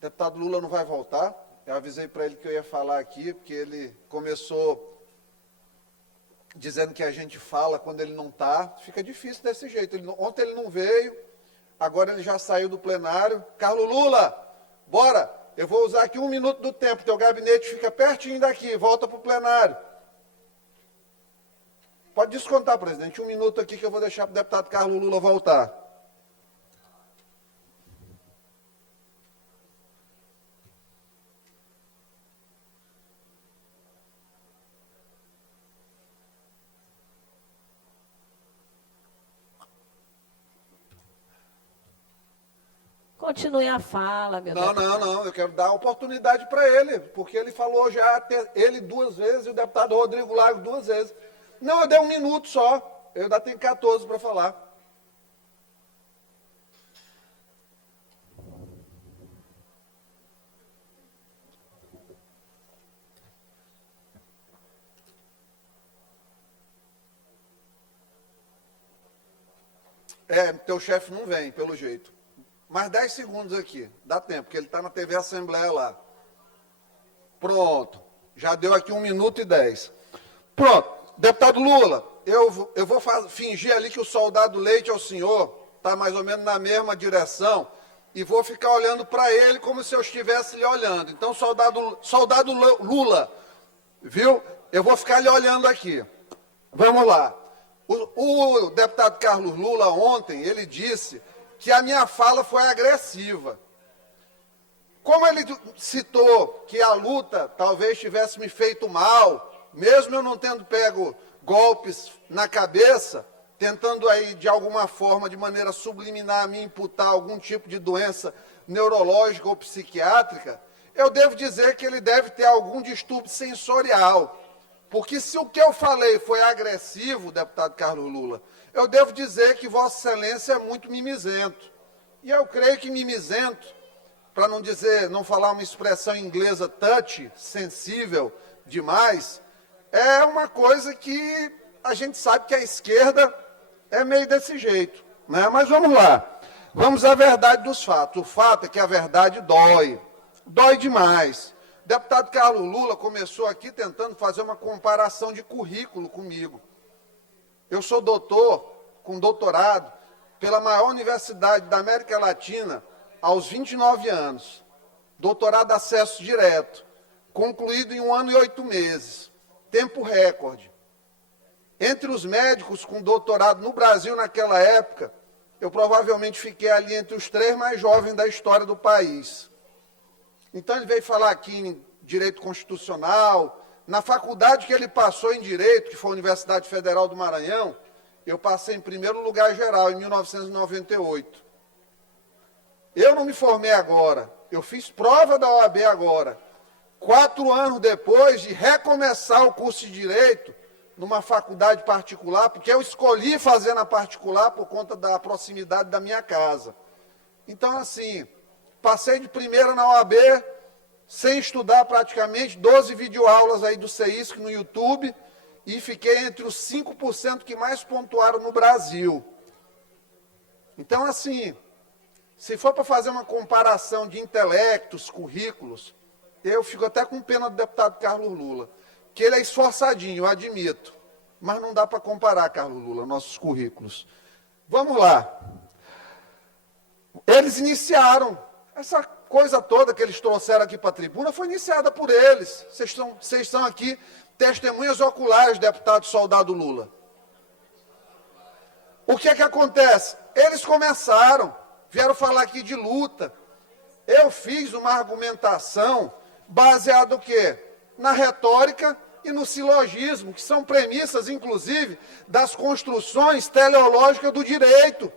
O deputado Lula não vai voltar. Eu avisei para ele que eu ia falar aqui, porque ele começou dizendo que a gente fala quando ele não está. Fica difícil desse jeito. Ontem ele não veio, agora ele já saiu do plenário. Carlos Lula, bora! Eu vou usar aqui 1 minuto do tempo, teu gabinete fica pertinho daqui, volta para o plenário. Pode descontar, presidente, 1 minuto aqui que eu vou deixar para o deputado Carlos Lula voltar. Continue a fala, meu Não, deputado. não, eu quero dar oportunidade para ele, porque ele falou já, ele 2 vezes e o deputado Rodrigo Lago 2 vezes. Não, eu dei 1 minuto só, eu ainda tenho 14 para falar. Teu chefe não vem, pelo jeito. Mais 10 segundos aqui, dá tempo, porque ele está na TV Assembleia lá. Pronto, já deu aqui 1 minuto e 10. Pronto, deputado Lula, eu vou fingir ali que o soldado Leite é o senhor, está mais ou menos na mesma direção, e vou ficar olhando para ele como se eu estivesse lhe olhando. Então, soldado Lula, viu? Eu vou ficar lhe olhando aqui. Vamos lá. O deputado Carlos Lula, ontem, ele disse que a minha fala foi agressiva. Como ele citou que a luta talvez tivesse me feito mal, mesmo eu não tendo pego golpes na cabeça, tentando aí, de alguma forma, de maneira subliminar, me imputar algum tipo de doença neurológica ou psiquiátrica, eu devo dizer que ele deve ter algum distúrbio sensorial. Porque se o que eu falei foi agressivo, deputado Carlos Lula, eu devo dizer que Vossa Excelência é muito mimizento. E eu creio que mimizento, para não falar uma expressão inglesa touch, sensível demais, é uma coisa que a gente sabe que a esquerda é meio desse jeito, né? Mas vamos lá. Vamos à verdade dos fatos. O fato é que a verdade dói. Dói demais. O deputado Carlos Lula começou aqui tentando fazer uma comparação de currículo comigo. Eu sou doutor, com doutorado, pela maior universidade da América Latina, aos 29 anos. Doutorado acesso direto, concluído em 1 ano e 8 meses. Tempo recorde. Entre os médicos com doutorado no Brasil naquela época, eu provavelmente fiquei ali entre os 3 mais jovens da história do país. Então ele veio falar aqui em Direito Constitucional. Na faculdade que ele passou em Direito, que foi a Universidade Federal do Maranhão, eu passei em primeiro lugar geral, em 1998. Eu não me formei agora, eu fiz prova da OAB agora. 4 anos depois de recomeçar o curso de Direito, numa faculdade particular, porque eu escolhi fazer na particular por conta da proximidade da minha casa. Então, assim, passei de primeira na OAB, sem estudar praticamente, 12 videoaulas aí do CEISC no YouTube, e fiquei entre os 5% que mais pontuaram no Brasil. Então, assim, se for para fazer uma comparação de intelectos, currículos, eu fico até com pena do deputado Carlos Lula, que ele é esforçadinho, eu admito, mas não dá para comparar, Carlos Lula, nossos currículos. Vamos lá. Eles iniciaram, essa coisa toda que eles trouxeram aqui para a tribuna foi iniciada por eles. Vocês são aqui testemunhas oculares, deputado soldado Lula. O que é que acontece? Eles começaram, vieram falar aqui de luta. Eu fiz uma argumentação baseada no quê? Na retórica e no silogismo, que são premissas, inclusive, das construções teleológicas do direito.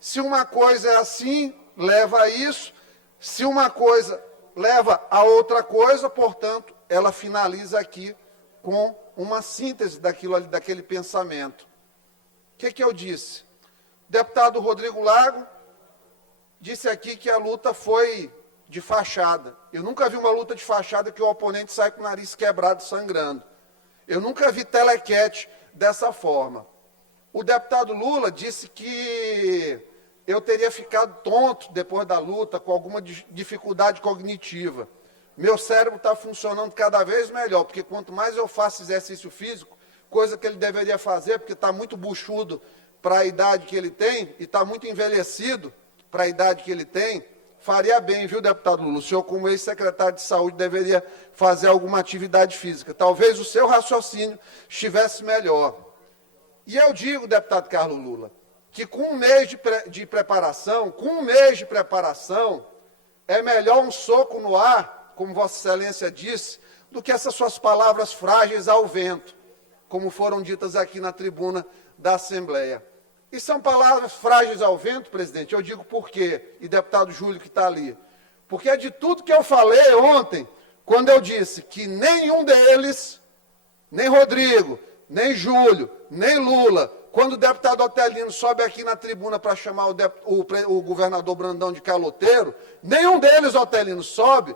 Se uma coisa é assim, leva a isso. Se uma coisa leva a outra coisa, portanto, ela finaliza aqui com uma síntese daquele pensamento. O que eu disse? O deputado Rodrigo Lago disse aqui que a luta foi de fachada. Eu nunca vi uma luta de fachada que o oponente sai com o nariz quebrado, sangrando. Eu nunca vi telequete dessa forma. O deputado Lula disse que eu teria ficado tonto depois da luta, com alguma dificuldade cognitiva. Meu cérebro está funcionando cada vez melhor, porque quanto mais eu faço exercício físico, coisa que ele deveria fazer, porque está muito buchudo para a idade que ele tem, e está muito envelhecido para a idade que ele tem, faria bem, viu, deputado Lula? O senhor, como ex-secretário de saúde, deveria fazer alguma atividade física. Talvez o seu raciocínio estivesse melhor. E eu digo, deputado Carlos Lula, que com um mês de preparação, é melhor um soco no ar, como Vossa Excelência disse, do que essas suas palavras frágeis ao vento, como foram ditas aqui na tribuna da Assembleia. E são palavras frágeis ao vento, presidente, eu digo por quê, e deputado Júlio que está ali. Porque é de tudo que eu falei ontem, quando eu disse que nenhum deles, nem Rodrigo, nem Júlio, nem Lula, quando o deputado Otelino sobe aqui na tribuna para chamar o governador Brandão de caloteiro, nenhum deles, Otelino, sobe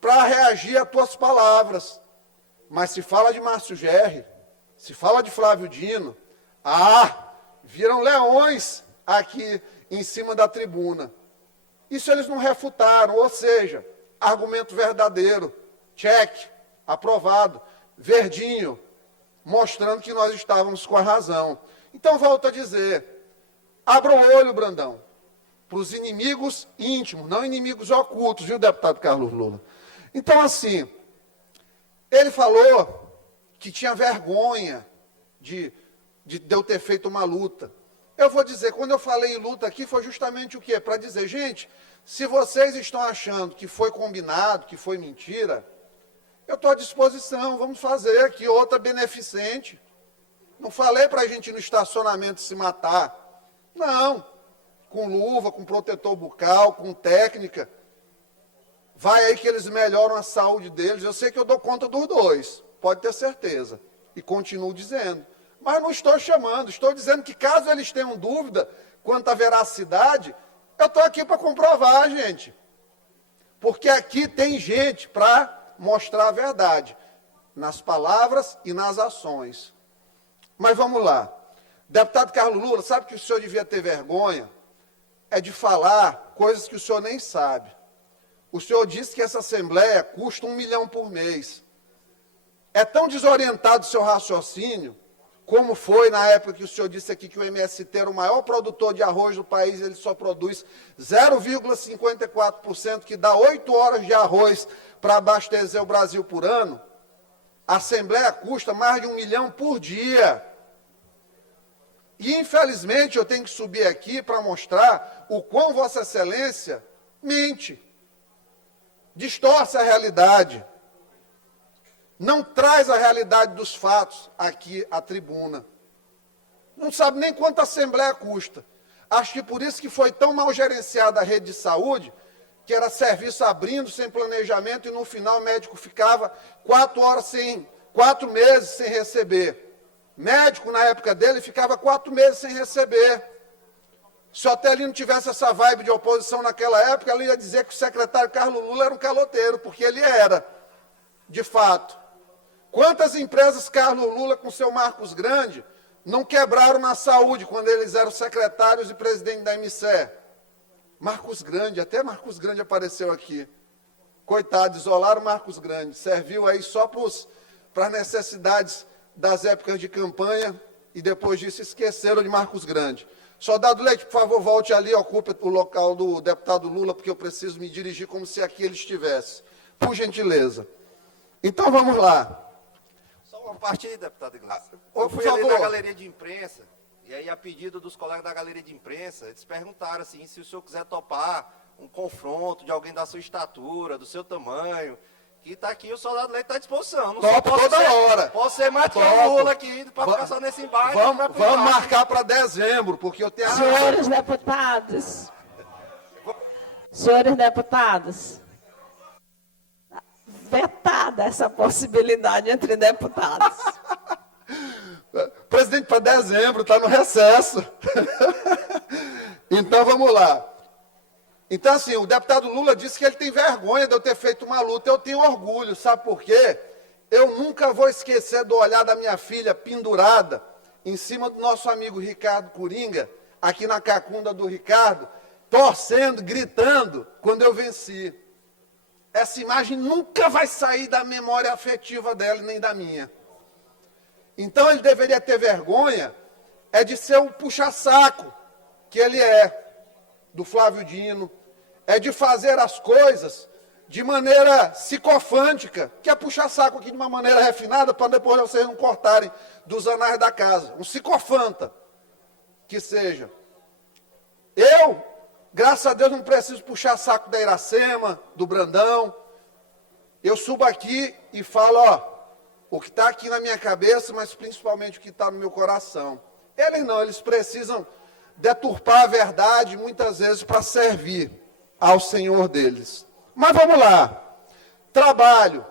para reagir às tuas palavras. Mas se fala de Márcio Gerri, se fala de Flávio Dino, viram leões aqui em cima da tribuna. Isso eles não refutaram, ou seja, argumento verdadeiro, cheque, aprovado, verdinho, mostrando que nós estávamos com a razão. Então, volto a dizer, abra o olho, Brandão, para os inimigos íntimos, não inimigos ocultos, viu, deputado Carlos Lula? Então, assim, ele falou que tinha vergonha de eu ter feito uma luta. Eu vou dizer, quando eu falei em luta aqui, foi justamente o quê? Para dizer, gente, se vocês estão achando que foi combinado, que foi mentira, eu estou à disposição, vamos fazer aqui outra beneficente. Não falei para a gente ir no estacionamento se matar. Não, com luva, com protetor bucal, com técnica. Vai aí que eles melhoram a saúde deles. Eu sei que eu dou conta dos dois, pode ter certeza. E continuo dizendo. Mas não estou chamando, estou dizendo que caso eles tenham dúvida quanto à veracidade, eu estou aqui para comprovar, gente. Porque aqui tem gente para mostrar a verdade, nas palavras e nas ações. Mas vamos lá. Deputado Carlos Lula, sabe que o senhor devia ter vergonha? É de falar coisas que o senhor nem sabe. O senhor disse que essa Assembleia custa 1 milhão por mês. É tão desorientado o seu raciocínio, como foi na época que o senhor disse aqui que o MST era o maior produtor de arroz do país, ele só produz 0,54%, que dá 8 horas de arroz para abastecer o Brasil por ano. A Assembleia custa mais de 1 milhão por dia. E, infelizmente, eu tenho que subir aqui para mostrar o quão Vossa Excelência mente, distorce a realidade, não traz a realidade dos fatos aqui à tribuna. Não sabe nem quanto a Assembleia custa. Acho que por isso que foi tão mal gerenciada a rede de saúde, que era serviço abrindo, sem planejamento, e no final o médico ficava 4 meses sem receber. Médico, na época dele, ficava 4 meses sem receber. Se o Otelino tivesse essa vibe de oposição naquela época, ele ia dizer que o secretário Carlos Lula era um caloteiro, porque ele era, de fato. Quantas empresas Carlos Lula, com seu Marcos Grande, não quebraram na saúde quando eles eram secretários e presidente da MCE? Marcos Grande, até Marcos Grande apareceu aqui. Coitado, isolaram Marcos Grande. Serviu aí só para as necessidades das épocas de campanha e depois disso esqueceram de Marcos Grande. Soldado Leite, por favor, volte ali, ocupe o local do deputado Lula, porque eu preciso me dirigir como se aqui ele estivesse. Por gentileza. Então, vamos lá. Só uma parte aí, deputado Iglesias. Por Eu fui ali favor. na galeria de imprensa, e aí, a pedido dos colegas da galeria de imprensa, eles perguntaram assim, se o senhor quiser topar um confronto de alguém da sua estatura, do seu tamanho, que está aqui, o soldado Leite está à disposição. Não Topo toda hora. Posso ser mais que Topo. o Lula aqui, para ficar só nesse embate. Vamos marcar para dezembro, porque eu tenho... Senhores deputados, vetada essa possibilidade entre deputados. Presidente, para dezembro, está no recesso. Então, vamos lá. Então, assim, o deputado Lula disse que ele tem vergonha de eu ter feito uma luta. Eu tenho orgulho, sabe por quê? Eu nunca vou esquecer do olhar da minha filha pendurada em cima do nosso amigo Ricardo Coringa, aqui na cacunda do Ricardo, torcendo, gritando, quando eu venci. Essa imagem nunca vai sair da memória afetiva dela, nem da minha. Então ele deveria ter vergonha de ser o puxa-saco que ele é, do Flávio Dino, de fazer as coisas de maneira psicofântica, que é puxar saco aqui de uma maneira refinada, para depois vocês não cortarem dos anais da casa. Um psicofanta que seja. Eu, graças a Deus, não preciso puxar saco da Iracema, do Brandão. Eu subo aqui e falo, o que está aqui na minha cabeça, mas principalmente o que está no meu coração. Eles não, eles precisam deturpar a verdade, muitas vezes, para servir ao Senhor deles. Mas vamos lá. Trabalho.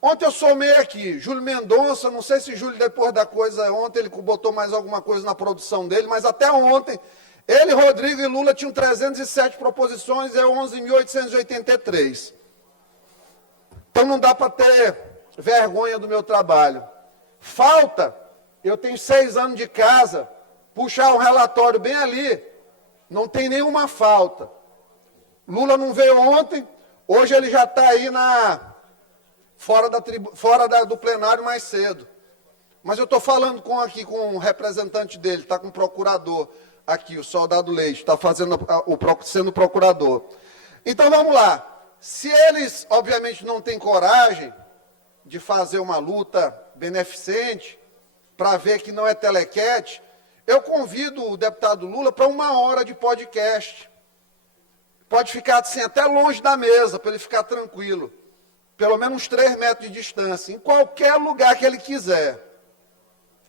Ontem eu somei aqui, Júlio Mendonça, não sei se Júlio, depois da coisa, ontem ele botou mais alguma coisa na produção dele, mas até ontem, ele, Rodrigo e Lula tinham 307 proposições, eu 11.883. Então não dá para ter vergonha do meu trabalho. Falta, eu tenho 6 anos de casa, puxar um relatório bem ali, não tem nenhuma falta. Lula não veio ontem, hoje ele já está aí fora do plenário mais cedo. Mas eu estou falando aqui com um representante dele, está com o procurador aqui, o Soldado Leite, está sendo procurador. Então vamos lá. Se eles, obviamente, não têm coragem de fazer uma luta beneficente, para ver que não é telequete, eu convido o deputado Lula para 1 hora de podcast. Pode ficar assim, até longe da mesa, para ele ficar tranquilo. Pelo menos uns 3 metros de distância, em qualquer lugar que ele quiser.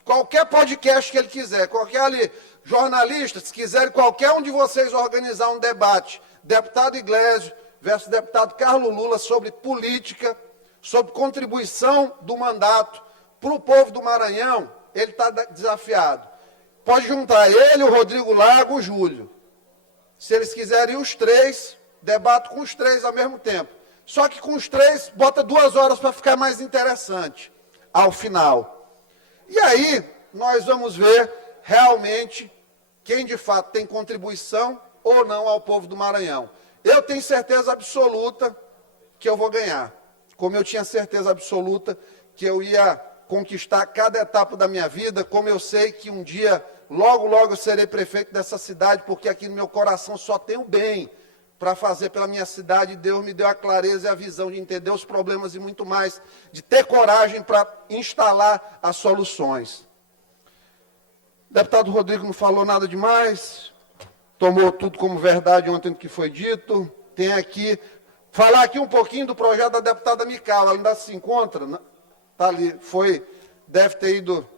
Qualquer podcast que ele quiser, qualquer ali, jornalista, se quiserem, qualquer um de vocês organizar um debate, deputado Iglesias versus deputado Carlos Lula, sobre política, sobre contribuição do mandato para o povo do Maranhão, ele está desafiado. Pode juntar ele, o Rodrigo Lago, o Júlio. Se eles quiserem os 3, debato com os 3 ao mesmo tempo. Só que com os 3, bota 2 horas para ficar mais interessante, ao final. E aí, nós vamos ver realmente quem de fato tem contribuição ou não ao povo do Maranhão. Eu tenho certeza absoluta que eu vou ganhar. Como eu tinha certeza absoluta que eu ia conquistar cada etapa da minha vida, como eu sei que um dia, logo, logo eu serei prefeito dessa cidade, porque aqui no meu coração só tem o bem para fazer pela minha cidade. Deus me deu a clareza e a visão de entender os problemas e muito mais, de ter coragem para instalar as soluções. O deputado Rodrigo não falou nada demais, tomou tudo como verdade ontem do que foi dito. Tem aqui, falar aqui um pouquinho do projeto da deputada Mical, ela ainda se encontra, está ali, deve ter ido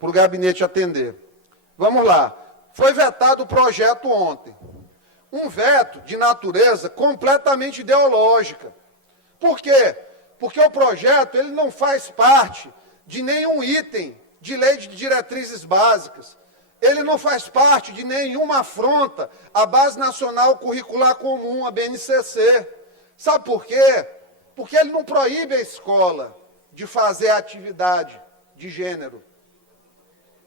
para o gabinete atender. Vamos lá, foi vetado o projeto ontem. Um veto de natureza completamente ideológica. Por quê? Porque o projeto ele não faz parte de nenhum item de lei de diretrizes básicas. Ele não faz parte de nenhuma afronta à Base Nacional Curricular Comum, a BNCC. Sabe por quê? Porque ele não proíbe a escola de fazer a atividade de gênero.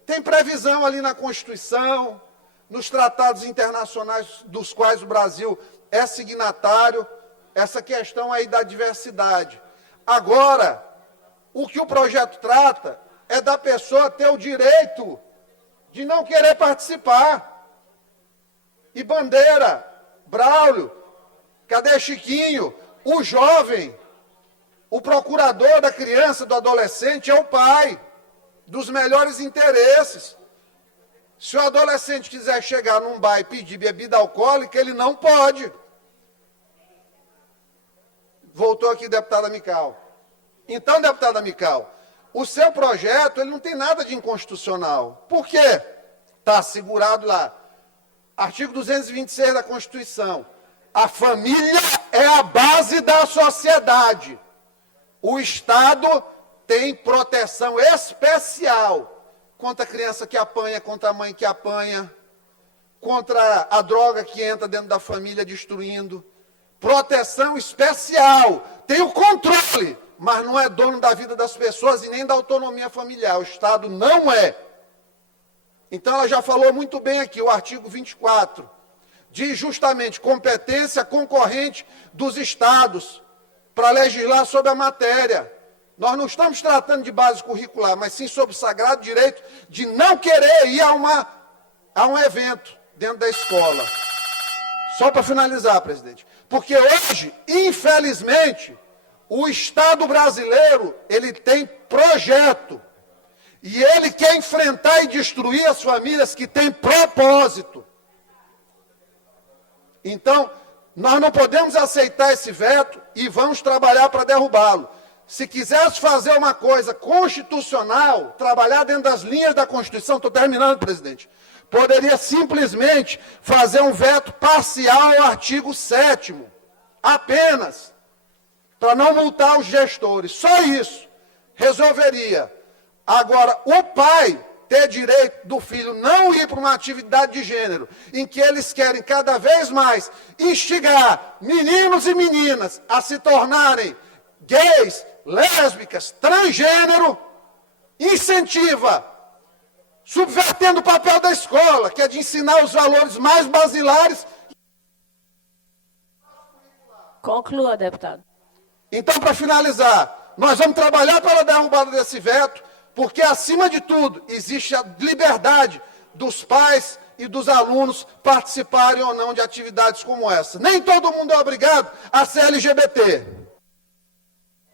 Tem previsão ali na Constituição, nos tratados internacionais dos quais o Brasil é signatário, essa questão aí da diversidade. Agora, o que o projeto trata é da pessoa ter o direito de não querer participar. E Bandeira, Braulio, cadê Chiquinho? O jovem, o procurador da criança, do adolescente, é o pai dos melhores interesses. Se o adolescente quiser chegar num bar e pedir bebida alcoólica, ele não pode. Voltou aqui, deputada Mical. Então, deputada Mical, o seu projeto ele não tem nada de inconstitucional. Por quê? Está assegurado lá. Artigo 226 da Constituição. A família é a base da sociedade. O Estado tem proteção especial contra a criança que apanha, contra a mãe que apanha, contra a droga que entra dentro da família destruindo. Proteção especial. Tem o controle, mas não é dono da vida das pessoas e nem da autonomia familiar. O Estado não é. Então, ela já falou muito bem aqui, o artigo 24, diz justamente competência concorrente dos estados para legislar sobre a matéria. Nós não estamos tratando de base curricular, mas sim sobre o sagrado direito de não querer ir a um evento dentro da escola. Só para finalizar, presidente. Porque hoje, infelizmente, o Estado brasileiro, ele tem projeto. E ele quer enfrentar e destruir as famílias que têm propósito. Então, nós não podemos aceitar esse veto e vamos trabalhar para derrubá-lo. Se quisesse fazer uma coisa constitucional, trabalhar dentro das linhas da Constituição, estou terminando, presidente, poderia simplesmente fazer um veto parcial ao artigo 7º, apenas, para não multar os gestores. Só isso resolveria. Agora, o pai ter direito do filho não ir para uma atividade de gênero, em que eles querem cada vez mais instigar meninos e meninas a se tornarem gays, lésbicas, transgênero, incentiva, subvertendo o papel da escola, que é de ensinar os valores mais basilares. Conclua, deputado. Então, para finalizar, nós vamos trabalhar pela derrubada desse veto, porque, acima de tudo, existe a liberdade dos pais e dos alunos participarem ou não de atividades como essa. Nem todo mundo é obrigado a ser LGBT.